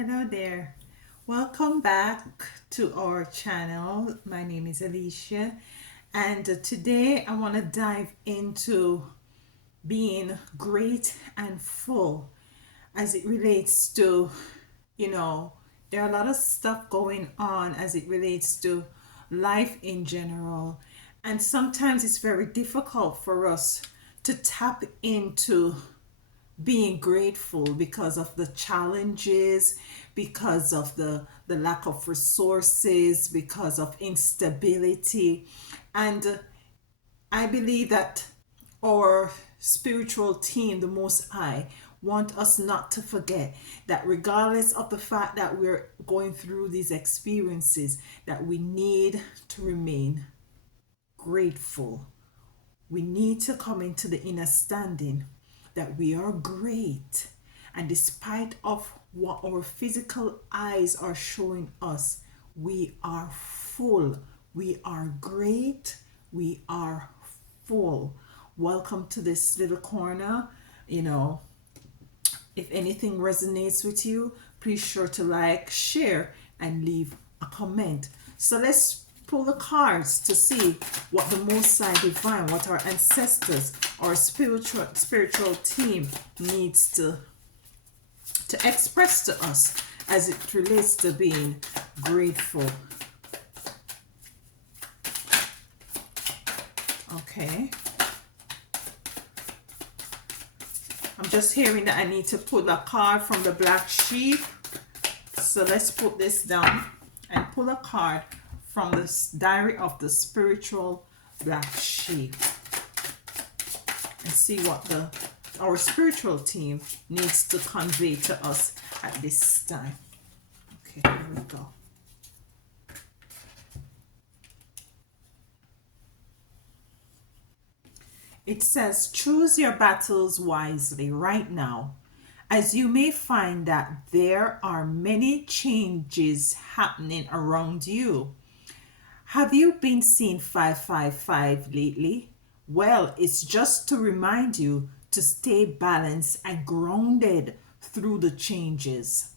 Hello there. Welcome back to our channel. My name is Alicia, and today I want to dive into being great and full as it relates to, you know, there are a lot of stuff going on as it relates to life in general, and sometimes it's very difficult for us to tap into being grateful because of the challenges, because of the lack of resources, because of instability. And I believe that our spiritual team, the Most High, want us not to forget that regardless of the fact that we're going through these experiences, that we need to remain grateful. We need to come into the understanding that we are great, and despite of what our physical eyes are showing us, we are full. We are great. We are full. Welcome to this little corner. You know, if anything resonates with you, please sure to like, share, and leave a comment. So let's pull the cards to see what the Most High Divine, what our ancestors, our spiritual team needs to express to us as it relates to being grateful. Okay. I'm just hearing that I need to pull a card from the black sheep. So let's put this down and pull a card from the diary of the spiritual black sheep and see what our spiritual team needs to convey to us at this time. Okay, here we go. It says, choose your battles wisely right now, as you may find that there are many changes happening around you. Have you been seeing 555 lately? Well, it's just to remind you to stay balanced and grounded through the changes.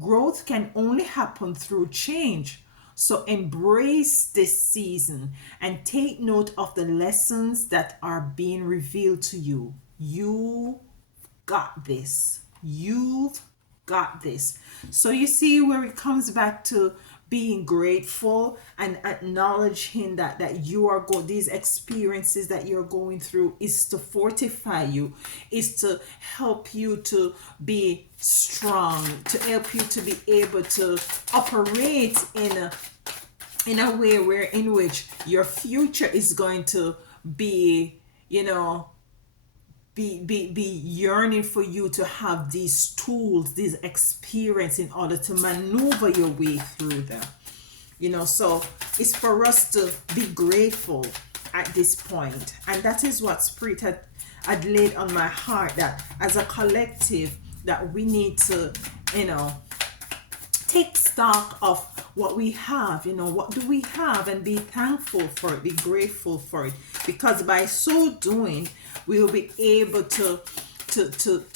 Growth can only happen through change. So embrace this season and take note of the lessons that are being revealed to you. You got this. You've got this. So you see where it comes back to being grateful and acknowledging that you are going, these experiences that you're going through is to fortify you, is to help you to be strong, to help you to be able to operate in a way where in which your future is going to be, be yearning for you to have these tools, these experience in order to maneuver your way through them. So it's for us to be grateful at this point. And that is what Spirit had laid on my heart, that as a collective that we need to, take stock of what we have, what do we have, and be thankful for it, be grateful for it, because by so doing we will be able to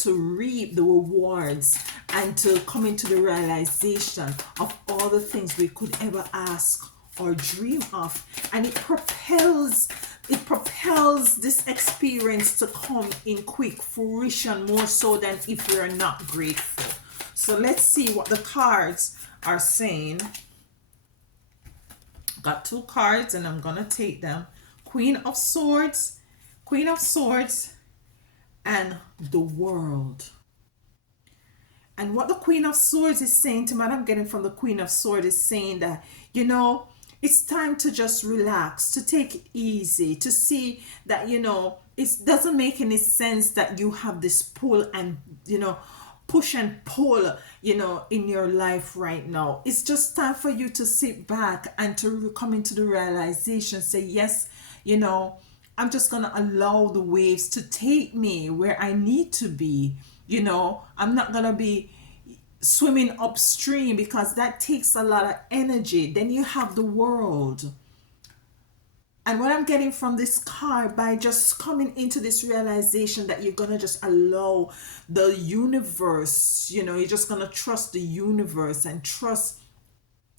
reap the rewards and to come into the realization of all the things we could ever ask or dream of. And it propels this experience to come in quick fruition, more so than if we are not grateful. So let's see what the cards are saying. Got two cards and I'm gonna take them. Queen of Swords, and the World. And what the Queen of Swords is saying to me, what I'm getting from the Queen of Swords is saying that, it's time to just relax, to take it easy, to see that, it doesn't make any sense that you have this pull and, push and pull, in your life right now. It's just time for you to sit back and to come into the realization, say, yes, I'm just going to allow the waves to take me where I need to be. I'm not going to be swimming upstream because that takes a lot of energy. Then you have the world. And what I'm getting from this card, by just coming into this realization that you're going to just allow the universe, you're just going to trust the universe and trust,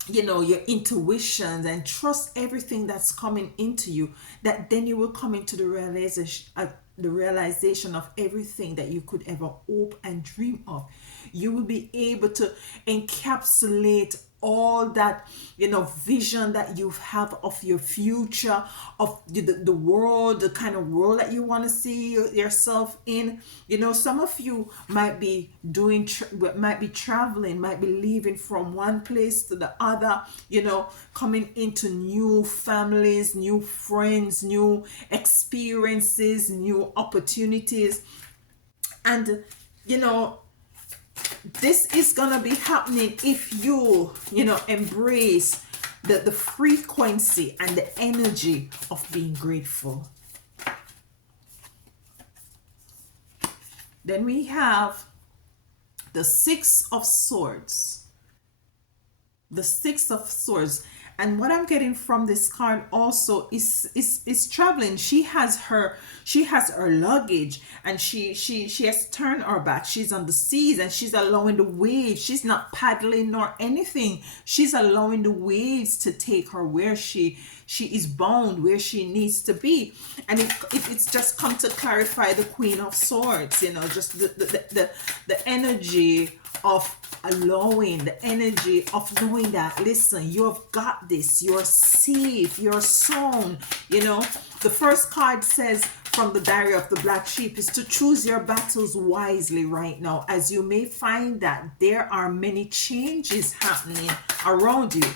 your intuitions, and trust everything that's coming into you, that then you will come into the realization of everything that you could ever hope and dream of. You will be able to encapsulate all that, vision that you have of your future, of the world, the kind of world that you want to see yourself in. Some of you might be might be traveling, might be leaving from one place to the other, coming into new families, new friends, new experiences, new opportunities. And this is gonna be happening if you embrace the frequency and the energy of being grateful. Then we have the Six of Swords. The Six of Swords. And what I'm getting from this card also is traveling. She has her luggage, and she has turned her back. She's on the seas, and she's allowing the waves. She's not paddling nor anything. She's allowing the waves to take her where she is bound, where she needs to be. And it's just come to clarify the Queen of Swords, just the energy of allowing, the energy of knowing that, listen, you have got this, you're safe, you're sown. The first card says from the Diary of the Black Sheep is to choose your battles wisely right now, as you may find that there are many changes happening around you.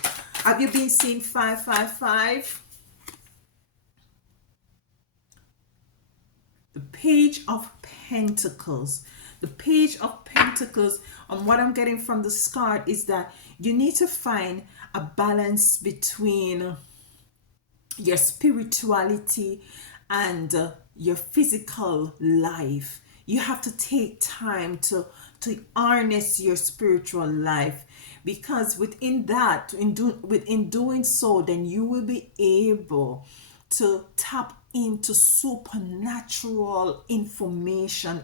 Have you been seeing 555? The Page of Pentacles. The Page of Pentacles, and what I'm getting from this card is that you need to find a balance between your spirituality and your physical life. You have to take time to harness your spiritual life, because within that, in doing so, then you will be able to tap into supernatural information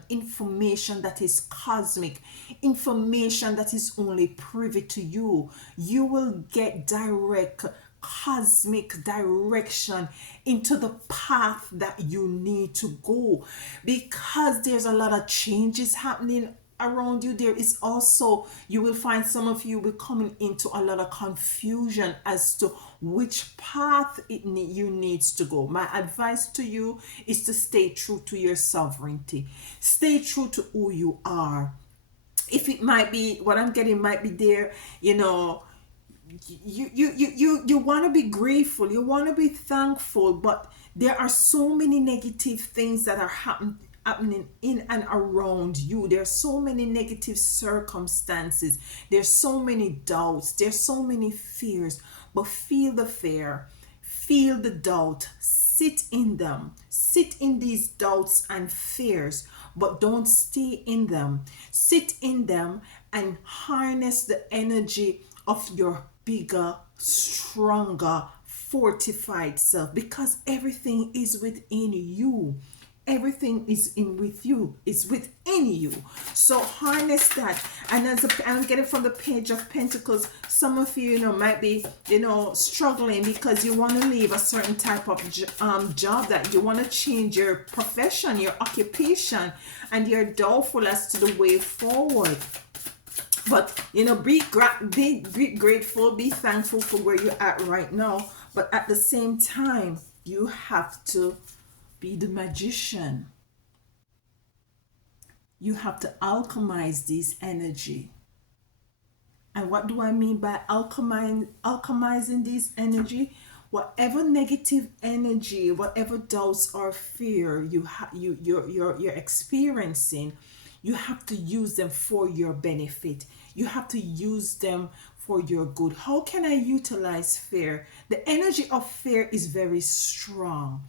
that is cosmic, information that is only privy to you. You will get direct cosmic direction into the path that you need to go, because there's a lot of changes happening around you. There is also, you will find some of you will coming into a lot of confusion as to which path you needs to go. My advice to you is to stay true to your sovereignty. Stay true to who you are. If it might be, what I'm getting might be there, you want to be grateful, you want to be thankful, but there are so many negative things that are happening in and around you. There's so many negative circumstances, there's so many doubts, there's so many fears. But feel the fear, feel the doubt, sit in them, sit in these doubts and fears, but don't stay in them. Sit in them and harness the energy of your bigger, stronger, fortified self, because everything is within you. Everything is within you. So harness that. And I'm getting from the Page of Pentacles, some of you, might be, struggling because you want to leave a certain type of job, that you want to change your profession, your occupation, and you're doubtful as to the way forward. But be grateful, be thankful for where you're at right now. But at the same time, you have to be the magician. You have to alchemize this energy. And what do I mean by alchemizing this energy? Whatever negative energy, whatever doubts or fear you're experiencing, you have to use them for your benefit. You have to use them for your good. How can I utilize fear? The energy of fear is very strong.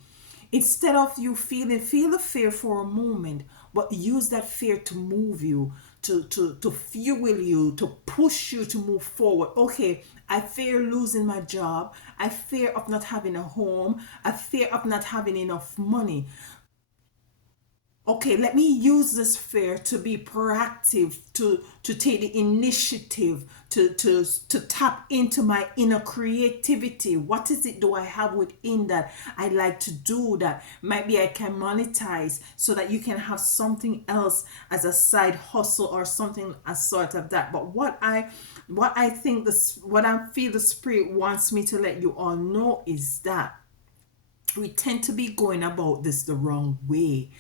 Instead of you feel the fear for a moment, but use that fear to move you, to fuel you, to push you to move forward. Okay, I fear losing my job. I fear of not having a home. I fear of not having enough money. Okay, let me use this fear to be proactive, to take the initiative, to tap into my inner creativity. What is it do I have within that I like to do that maybe I can monetize, so that you can have something else as a side hustle or something as sort of that. But what I think this, what I feel the spirit wants me to let you all know is that we tend to be going about this the wrong way.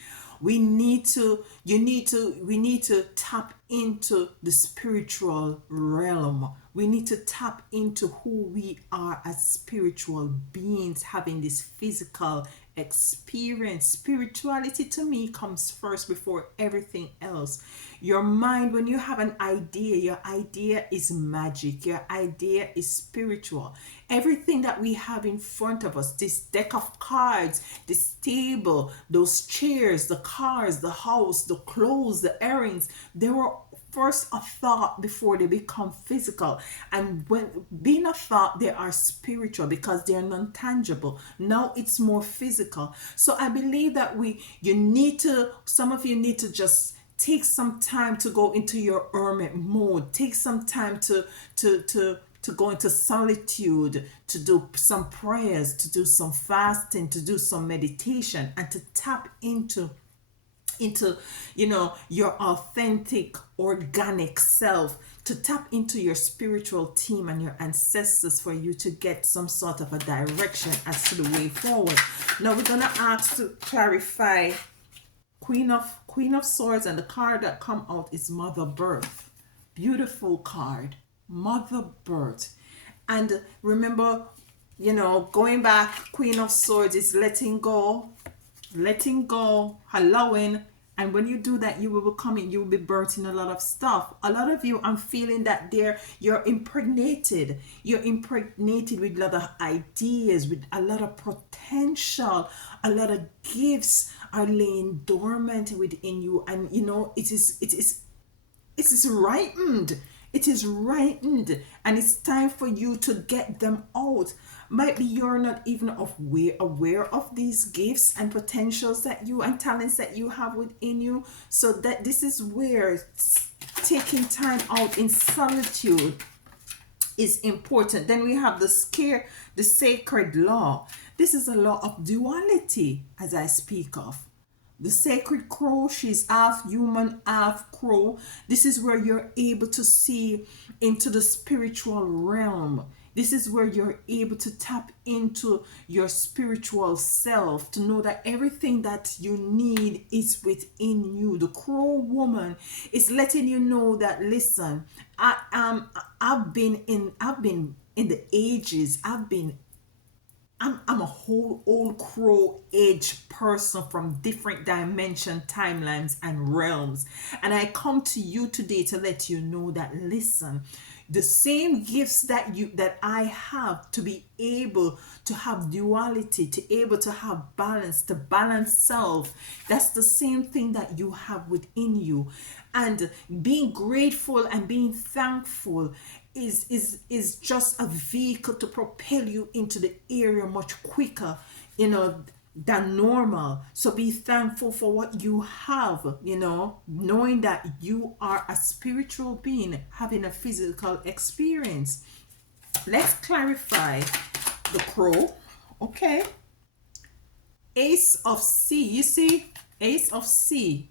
We need to tap into the spiritual realm. We need to tap into who we are as spiritual beings having this physical experience. Spirituality to me comes first before everything else. Your mind, when you have an idea, your idea is magic, your idea is spiritual. Everything that we have in front of us, this deck of cards, this table, those chairs, the cars, the house, the clothes, the earrings, they were first a thought before they become physical. And when being a thought, they are spiritual because they are non-tangible. Now it's more physical. So I believe that some of you need to just take some time to go into your hermit mode. Take some time to go into solitude, to do some prayers, to do some fasting, to do some meditation, and to tap into your authentic organic self, to tap into your spiritual team and your ancestors for you to get some sort of a direction as to the way forward. Now we're gonna ask to clarify Queen of Swords, and the card that come out is Mother Birth. Beautiful card, Mother Birth. And remember, going back, Queen of Swords is letting go, allowing. And when you do that, you will be birthing a lot of stuff. A lot of you, I'm feeling that you're impregnated. You're impregnated with a lot of ideas, with a lot of potential. A lot of gifts are laying dormant within you. And it is ripened. It is ripened, and it's time for you to get them out. Maybe you're not even aware of these gifts and potentials that you and talents that you have within you. So that this is where taking time out in solitude is important. Then we have the sacred law. This is a law of duality, as I speak of. The sacred crow, she's half human, half crow. This is where you're able to see into the spiritual realm. This is where you're able to tap into your spiritual self, to know that everything that you need is within you. The crow woman is letting you know that, listen, I've been in the ages. I'm a whole old crow age person from different dimension, timelines, and realms. And I come to you today to let you know that, listen, the same gifts that I have, to be able to have duality, to able to have balance, to balance self, that's the same thing that you have within you. And being grateful and being thankful is just a vehicle to propel you into the area much quicker, than normal. So be thankful for what you have, knowing that you are a spiritual being having a physical experience. Let's clarify the crow. Okay. Ace of C. You see, Ace of C.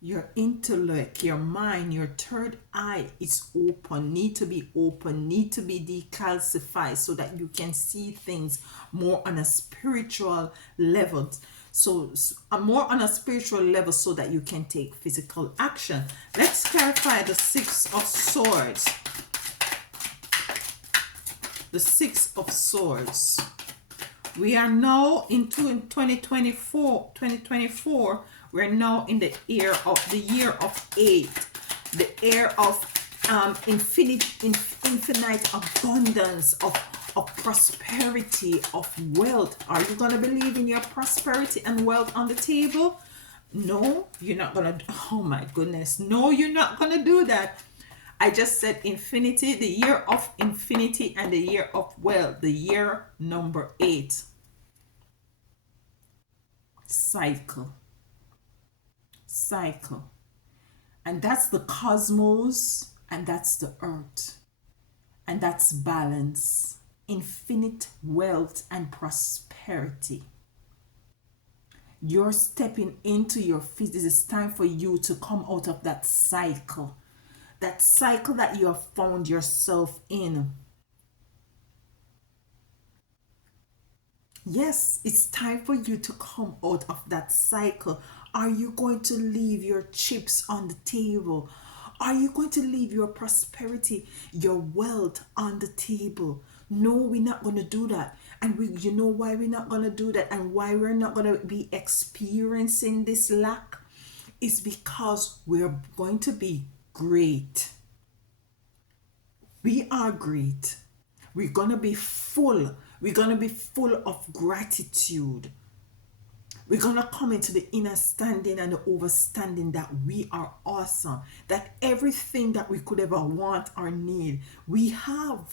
Your intellect, your mind, your third eye is open, need to be decalcified, so that you can see things more on a spiritual level. So more on a spiritual level, so that you can take physical action. Let's clarify the Six of Swords. The Six of Swords. We are now into 2024. We're now in the year of 8, the year of infinite abundance, of prosperity, of wealth. Are you gonna believe in your prosperity and wealth on the table? No, you're not gonna. Oh my goodness. No, you're not gonna do that. I just said infinity, the year of infinity, and the year of wealth, the year number 8. Cycle. Cycle. And that's the cosmos, and that's the earth, and that's balance, infinite wealth, and prosperity. You're stepping into your feet. It is time for you to come out of that cycle that you have found yourself in. Yes, it's time for you to come out of that cycle. Are you going to leave your chips on the table? Are you going to leave your prosperity, your wealth on the table? No, we're not going to do that. And you know why we're not going to do that and why we're not going to be experiencing this lack? Is because we're going to be great. We are great. We're going to be full. We're going to be full of gratitude. We're going to come into the understanding and the overstanding that we are awesome. That everything that we could ever want or need, we have.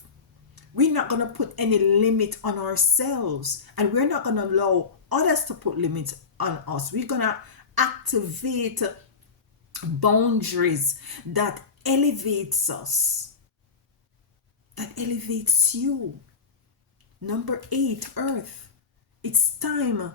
We're not going to put any limit on ourselves. And we're not going to allow others to put limits on us. We're going to activate boundaries that elevates us. That elevates you. Number 8, earth. It's time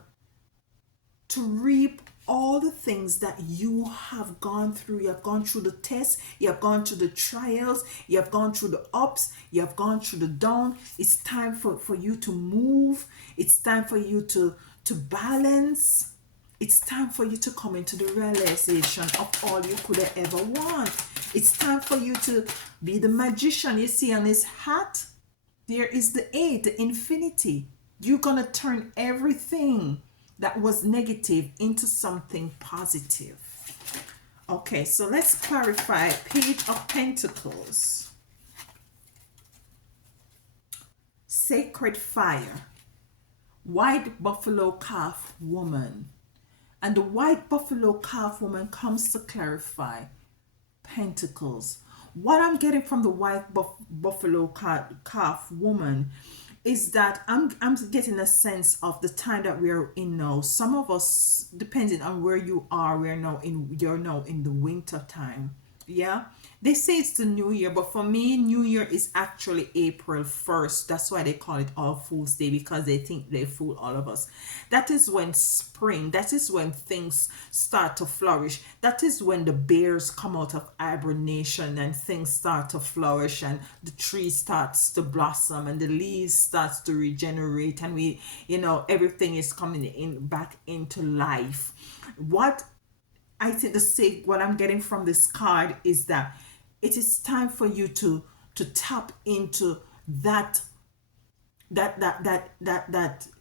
to reap all the things that you have gone through. You have gone through the tests, you have gone through the trials, you have gone through the ups, you have gone through the down. It's time for you to move. It's time for you to balance. It's time for you to come into the realization of all you could have ever want. It's time for you to be the magician. You see on his hat, there is the 8, the infinity. You're going to turn everything that was negative into something positive. Okay, so let's clarify. Page of Pentacles. Sacred fire. White buffalo calf woman. And the white buffalo calf woman comes to clarify Pentacles. What I'm getting from the white buffalo calf woman is that I'm getting a sense of the time that we're in now. Some of us, depending on where you are, you're now in the winter time. Yeah, they say it's the new year, but for me, new year is actually April 1st. That's why they call it All Fools Day, because they think they fool all of us. That is when spring, that is when things start to flourish. That is when the bears come out of hibernation and things start to flourish and the tree starts to blossom and the leaves starts to regenerate, and we, everything is coming in back into life. What I think what I'm getting from this card is that it is time for you to tap into that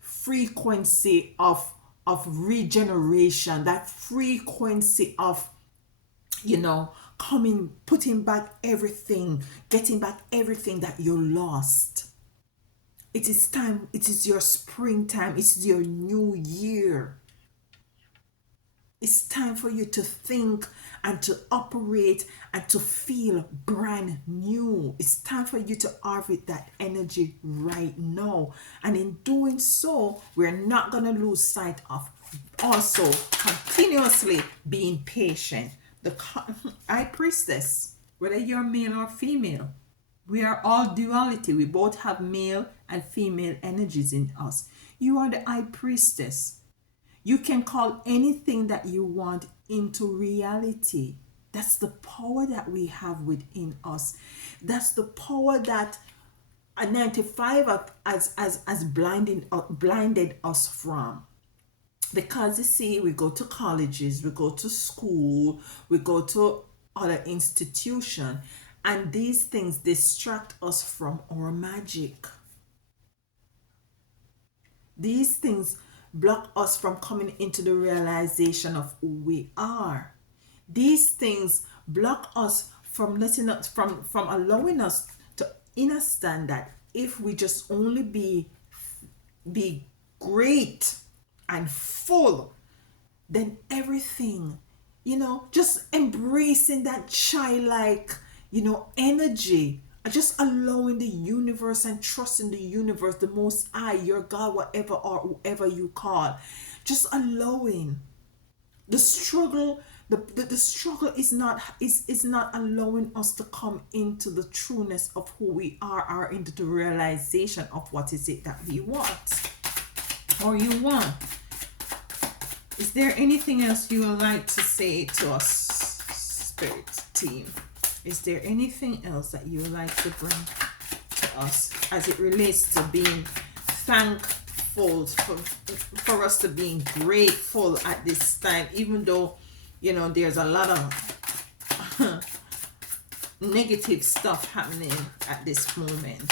frequency of regeneration, that frequency of coming, putting back everything, getting back everything that you lost. It is time. It is your springtime. It's your new year. It's time for you to think and to operate and to feel brand new. It's time for you to harvest that energy right now. And in doing so, we're not going to lose sight of also continuously being patient. The High Priestess, whether you're male or female, we are all duality. We both have male and female energies in us. You are the High Priestess. You can call anything that you want into reality. That's the power that we have within us. That's the power that a 95 has blinded us from. Because you see, we go to colleges, we go to school, we go to other institutions, and these things distract us from our magic. These things block us from coming into the realization of who we are. These things block us from letting us from allowing us to understand that if we just only be great and full then everything, just embracing that childlike, energy, just allowing the universe and trusting the universe, the most high, your God, whatever or whoever you call, just allowing the struggle. The struggle is not allowing us to come into the trueness of who we are, or into the realization of what is it that we want or you want. Is there anything else you would like to say to us, Spirit Team? Is there anything else that you would like to bring to us as it relates to being thankful, for us to being grateful at this time, even though, there's a lot of negative stuff happening at this moment?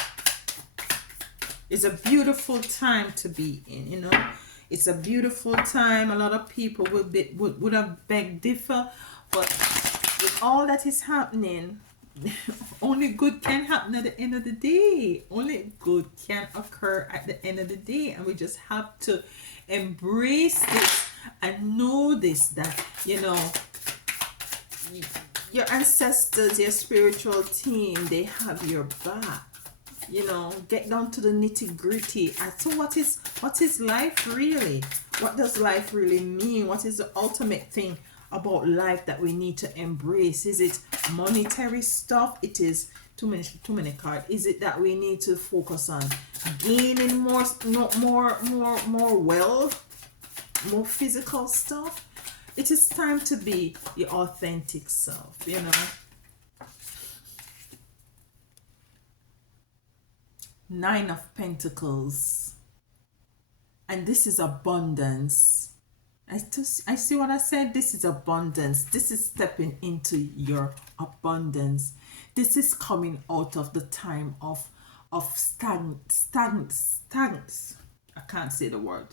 It's a beautiful time to be in, It's a beautiful time. A lot of people would have begged differ, but with all that is happening, only good can happen at the end of the day. Only good can occur at the end of the day, and we just have to embrace this and know this, that your ancestors, your spiritual team, they have your back. Get down to the nitty gritty as to what is life really? What does life really mean? What is the ultimate thing about life that we need to embrace? Is it monetary stuff? It is too many cards. Is it that we need to focus on gaining more wealth, more physical stuff? It is time to be your authentic self, Nine of Pentacles, and this is abundance. I see what I said. This is abundance. This is stepping into your abundance. This is coming out of the time of stagnant. I can't say the word.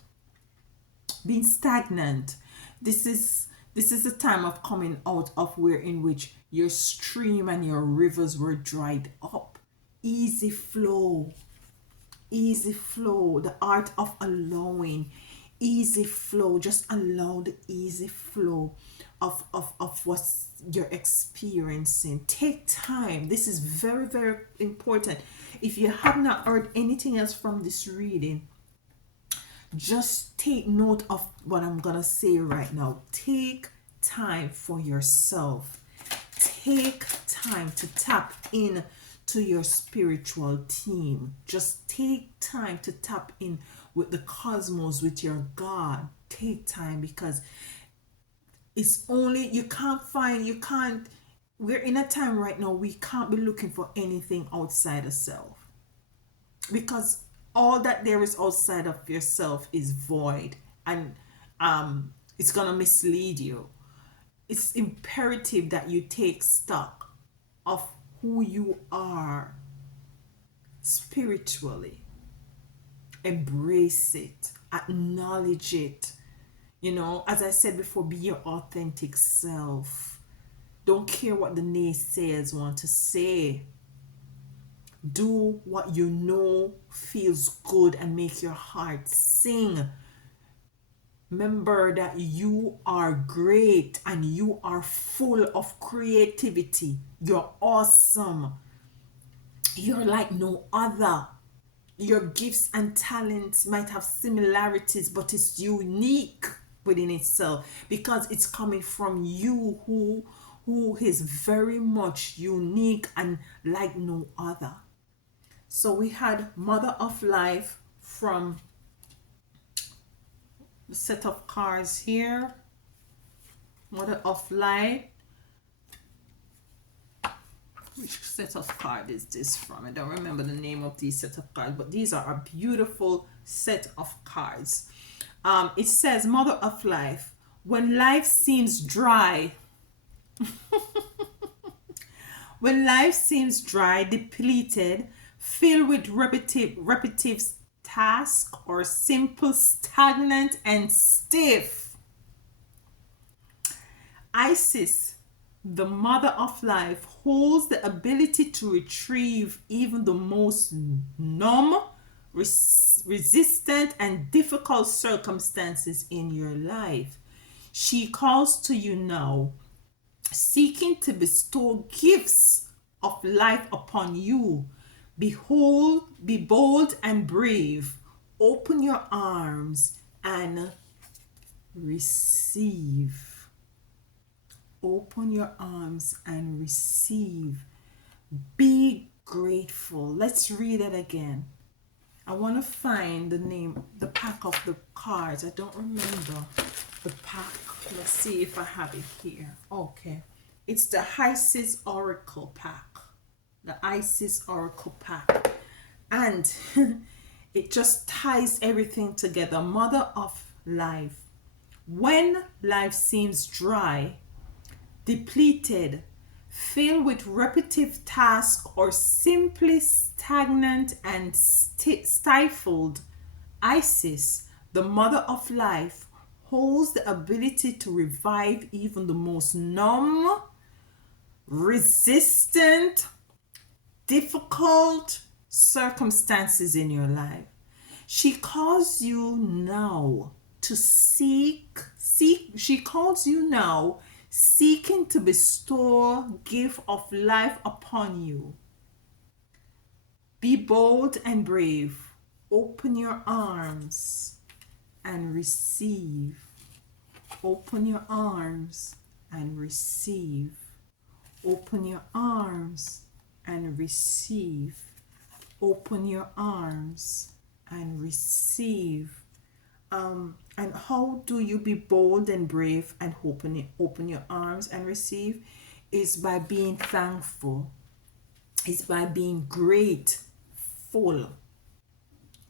Being stagnant. This is the time of coming out of where in which your stream and your rivers were dried up. Easy flow, the art of allowing, easy flow. Just allow the easy flow of what you're experiencing. Take time. This is very, very important. If you have not heard anything else from this reading, just take note of what I'm gonna say right now. Take time for yourself. Take time to tap in to your spiritual team. Just take time to tap in with the cosmos, with your God. Take time, because it's only, we're in a time right now, we can't be looking for anything outside of self, because all that there is outside of yourself is void, and it's gonna mislead you. It's imperative that you take stock of who you are spiritually. Embrace it, acknowledge it. As I said before, be your authentic self. Don't care what the naysayers want to say. Do what you know feels good and make your heart sing. Remember that you are great and you are full of creativity. You're awesome. You're like no other. Your gifts and talents might have similarities, but it's unique within itself, because it's coming from you who is very much unique and like no other. So we had Mother of Life from the set of cards here. Mother of Light. Which set of cards is this from? I don't remember the name of these set of cards, but these are a beautiful set of cards. It says, Mother of Life, when life seems dry, when life seems dry, depleted, filled with repetitive tasks, or simple, stagnant, and stiff, Isis, the Mother of Life, holds the ability to retrieve even the most numb, resistant, and difficult circumstances in your life. She calls to you now, seeking to bestow gifts of life upon you. Behold, be bold and brave. Open your arms and receive. Open your arms and receive. Be grateful. Let's read it again. I want to find the name, the pack of the cards. I don't remember the pack. Let's see if I have it here. Okay. It's the Isis Oracle pack. The Isis Oracle pack. And it just ties everything together. Mother of life. When life seems dry, depleted, filled with repetitive tasks, or simply stagnant and stifled, Isis, the mother of life, holds the ability to revive even the most numb, resistant, difficult circumstances in your life. She calls you now to she calls you now, seeking to bestow gift of life upon you. Be bold and brave. Open your arms and receive. Open your arms and receive. Open your arms and receive. Open your arms and receive. And how do you be bold and brave and open your arms and receive? Is by being thankful. It's by being grateful.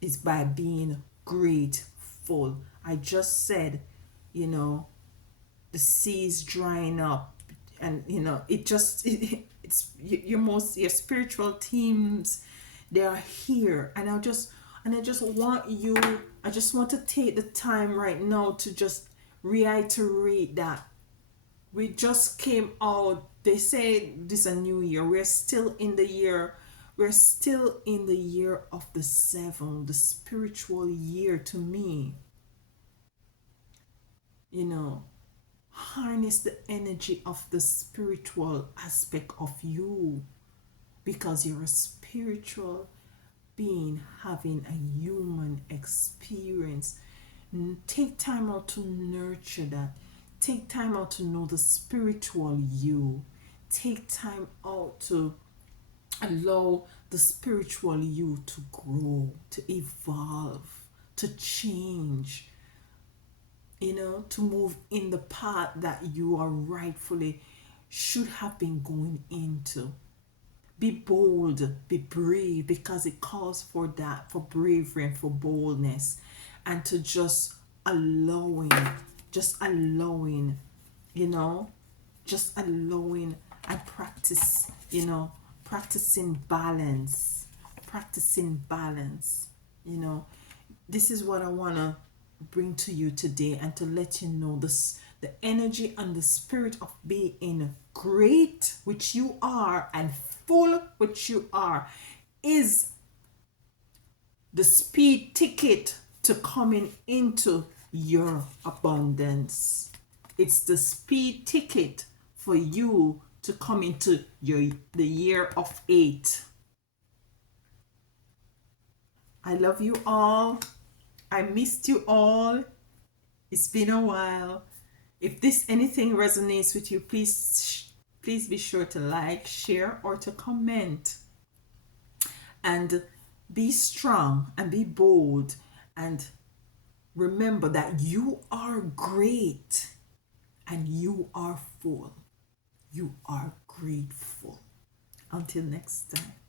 It's by being grateful. I just said, the sea's drying up, and your spiritual teams, they are here, and I just want to take the time right now to just reiterate that we just came out. They say this is a new year. We're still in the year of the 7, the spiritual year. To me, harness the energy of the spiritual aspect of you, because you're a spiritual being having a human experience. Take time out to nurture that. Take time out to know the spiritual you. Take time out to allow the spiritual you to grow, to evolve, to change, to move in the path that you are rightfully should have been going into. Be bold, be brave, because it calls for that, for bravery and for boldness, and to just allowing and practicing balance. This is what I want to bring to you today, and to let you know the energy and the spirit of being great, which you are, and full, which you are, is the speed ticket to coming into your abundance. It's the speed ticket for you to come into the year of 8. I love you all. I missed you all. It's been a while. If anything resonates with you, please be sure to like, share, or to comment. And be strong and be bold, and remember that you are great and you are full. You are grateful. Until next time.